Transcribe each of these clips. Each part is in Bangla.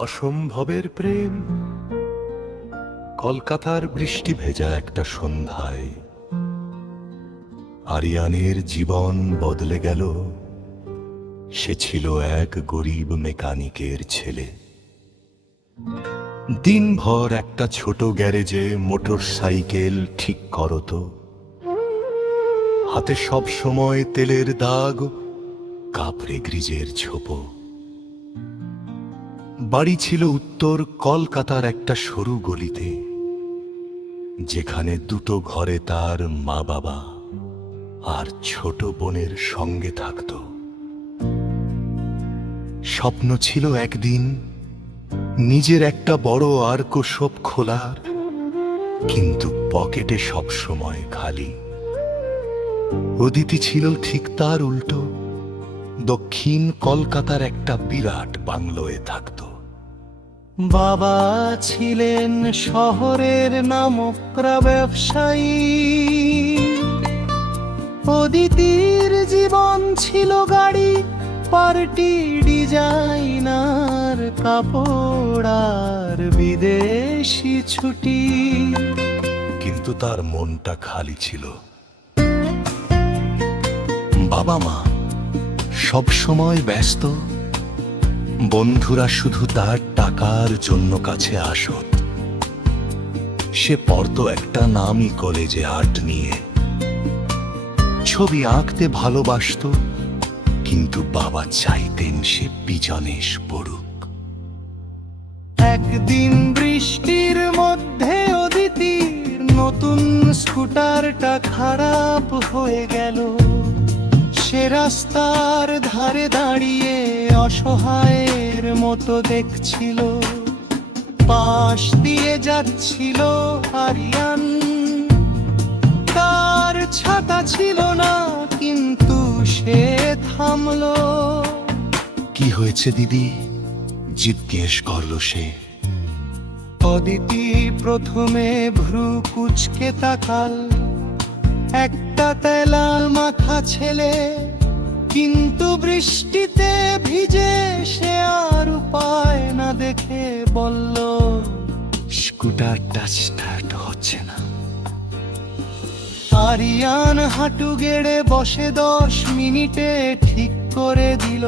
অসম্ভবের প্রেম। কলকাতার বৃষ্টি ভেজা একটা সন্ধ্যায় আরিয়ানের জীবন বদলে গেল। সে ছিল এক গরিব মেকানিকের ছেলে। দিনভর একটা ছোট গ্যারেজে মোটর সাইকেল ঠিক করত। হাতে সব সময় তেলের দাগ, কাপড়ে গ্রিজের ছোপ। বাড়ি ছিল উত্তর কলকাতার একটা সরু গলিতে, যেখানে দুটো ঘরে তার মা বাবা আর ছোট বোনের সঙ্গে থাকত। স্বপ্ন ছিল একদিন নিজের একটা বড় আর্কশপ খোলার, কিন্তু পকেটে সব সময় খালি। অদিতি ছিল ঠিক তার উল্টো, দক্ষিণ কলকাতার একটা বিরাট বাংলোয় থাকত। বাবা ছিলেন শহরের নামকরা ব্যবসায়ী। অদিতির জীবন ছিল গাড়ি, পার্টি, ডিজাইনার কাপড় আর বিদেশি ছুটি। কিন্তু তার মনটা খালি ছিল। বাবা মা সব সময় ব্যস্ত, বন্ধুরা শুধু তার টাকার জন্য কাছে আসত। সে পড়তো একটা নামী কলেজে আর্ট নিয়ে, ছবি আঁকতে ভালোবাসত, কিন্তু বাবা চাইতেন সে বিজনেশ পড়ুক। একদিন বৃষ্টির মধ্যে অদিতির নতুন স্কুটারটা খারাপ হয়ে গেল। সে রাস্তার ধারে দাঁড়িয়ে অসহায়ের মতো দেখছিল। পাশ দিয়ে যাচ্ছিল আরিয়ান, তার ছাতা ছিল না, কিন্তু সে থামলো। কি হয়েছে দিদি? জিজ্ঞেস করলো সে। অদিতি প্রথমে ভ্রু কুঁচকে তাকাল। একটা তেলা মাথা ছেলে, কিন্তু বৃষ্টিতে ভিজে সে আর উপায় না দেখে বলল, স্কুটারটা স্টার্ট হচ্ছে না। আরিয়ান হাঁটু গেড়ে বসে 10 মিনিটে ঠিক করে দিল।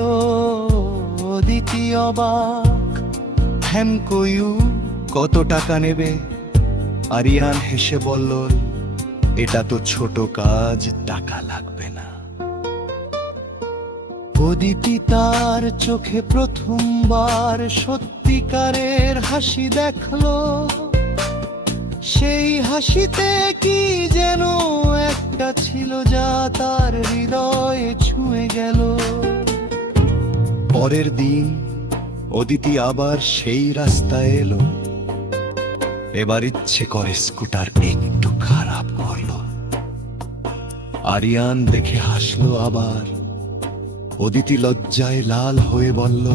অদিতি অবাক। থ্যাংকইউ, কত টাকা নেবে? আরিয়ান হেসে বলল, এটা তো ছোট কাজ, টাকা লাগবে না। অদিতি তার চোখে প্রথমবার সত্যিকারের হাসি দেখলো। সেই হাসিতে কি যেন একটা ছিল যা তার হৃদয়ে ছুঁয়ে গেল। পরের দিন অদিতি আবার সেই রাস্তায় এলো। এবার ইচ্ছে করে স্কুটার একটু খারাপ করলো। আরিয়ান দেখে হাসলো আবার। অদিতি লজ্জায় লাল হয়ে বলল,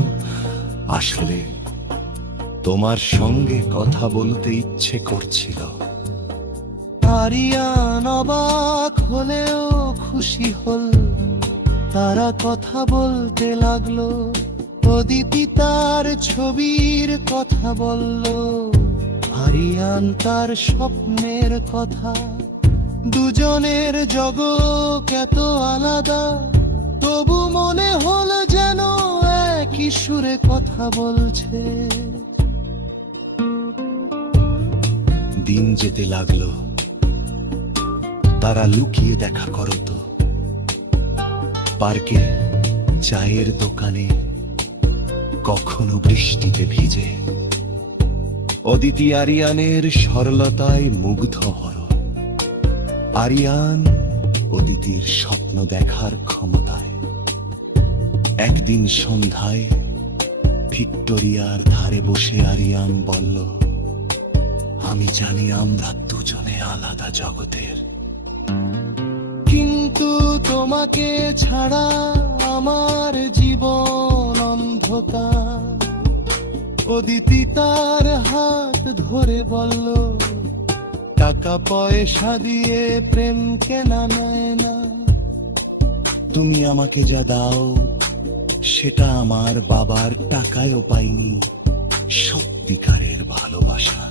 আসলে তোমার সঙ্গে কথা বলতে ইচ্ছে করছিল। আরিয়ান অবাক হলেও খুশি হল। তারা কথা বলতে লাগলো। অদিতি তার ছবির কথা বলল, আরিয়ান তার স্বপ্নের কথা। দুজনের জগৎ এত আলাদা, তবু মনে হলো যেন একই সুরে কথা বলছে। দিন যেতে লাগলো। তারা লুকিয়ে দেখা করত, পার্কে, চায়ের দোকানে, কখনো বৃষ্টিতে ভিজে। অদিতি আরিয়ানের সরলতায় মুগ্ধ হল। আরিয়ান অদিতির স্বপ্ন দেখার ক্ষমতায়। একদিন সন্ধ্যায় ভিক্টোরিয়ার ধারে বসে আরিয়ান বলল, আমি জানি আমরা দুজনে আলাদা জগতের, কিন্তু তোমাকে ছাড়া আমার জীবন অন্ধকার। অদিতি তার হাত ধরে বলল, টাকা পয়সা দিয়ে প্রেম কেনা নেয় না। তুমি আমাকে যা দাও সেটা আমার বাবার টাকায়ও পাইনি। সত্যিকারের ভালোবাসা।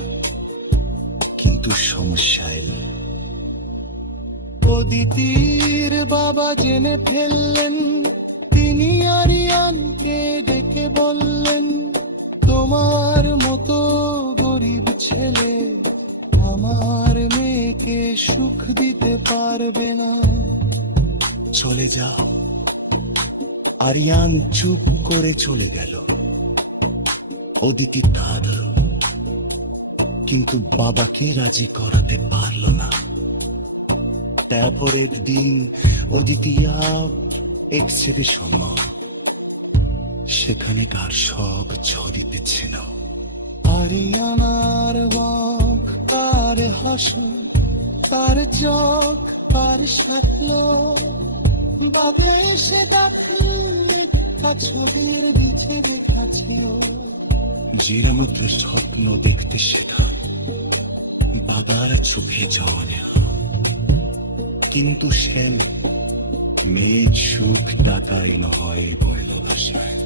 কিন্তু সমস্যা এলো, অদিতির বাবা জেনে ফেললেন। তিনি আরিয়ানকে ডেকে বললেন, তোমার মতো গরিব ছেলে আমার মেয়েকে সুখ দিতে পারবে না, চলে যা। আরিয়ান চুপ করে চলে গেল। অদিতি তার, কিন্তু বাবাকে রাজি করাতে পারল না। তারপরের দিন অদিতি এক্সিবিশন, সেখানে কার সব ছড়িতেছিল। আরিয়ানার ওয়াক, তার হাসি, তার চোখ, তার সাকল। বাবা এসে দেখলেন ছবির নিচে লেখা ছিল, যেরমাত্র স্বপ্ন দেখতে শেখা বাবার চোখে জলে। কিন্তু শ্যাম মেয়ের সুখ টাকায় নয় ভালোবাসায়।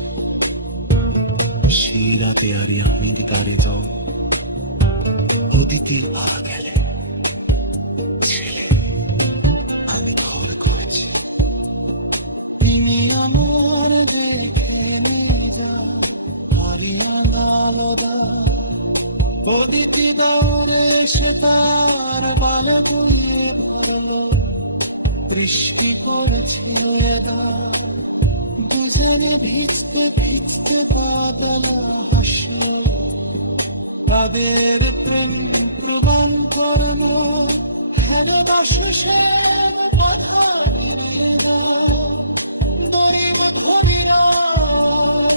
সেই রাতে আরিয়ান তারে যাও, অদিতি মারা গেলেন। ছেলে, আমি ভুল করেছি, তিনি আমার দেখে নিয়ে যায়। আরিয়ান আলাদা, অদিতি দৌড়ে সে তার বাল গলিয়ে ধরলো। বৃষ্টি পড়েছিল এদা, দুজনে ভিজতে ভিজতে বাদলা হাসলো। তাদের প্রেম প্রবান কর্ম ভালোবাসো শ্যাম পাঠানি রে গরিব ধনীরার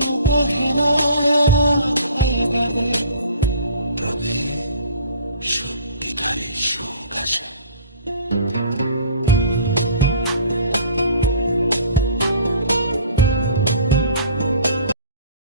মুখহেনা। তবে সত্যিকারের সুখ আছে।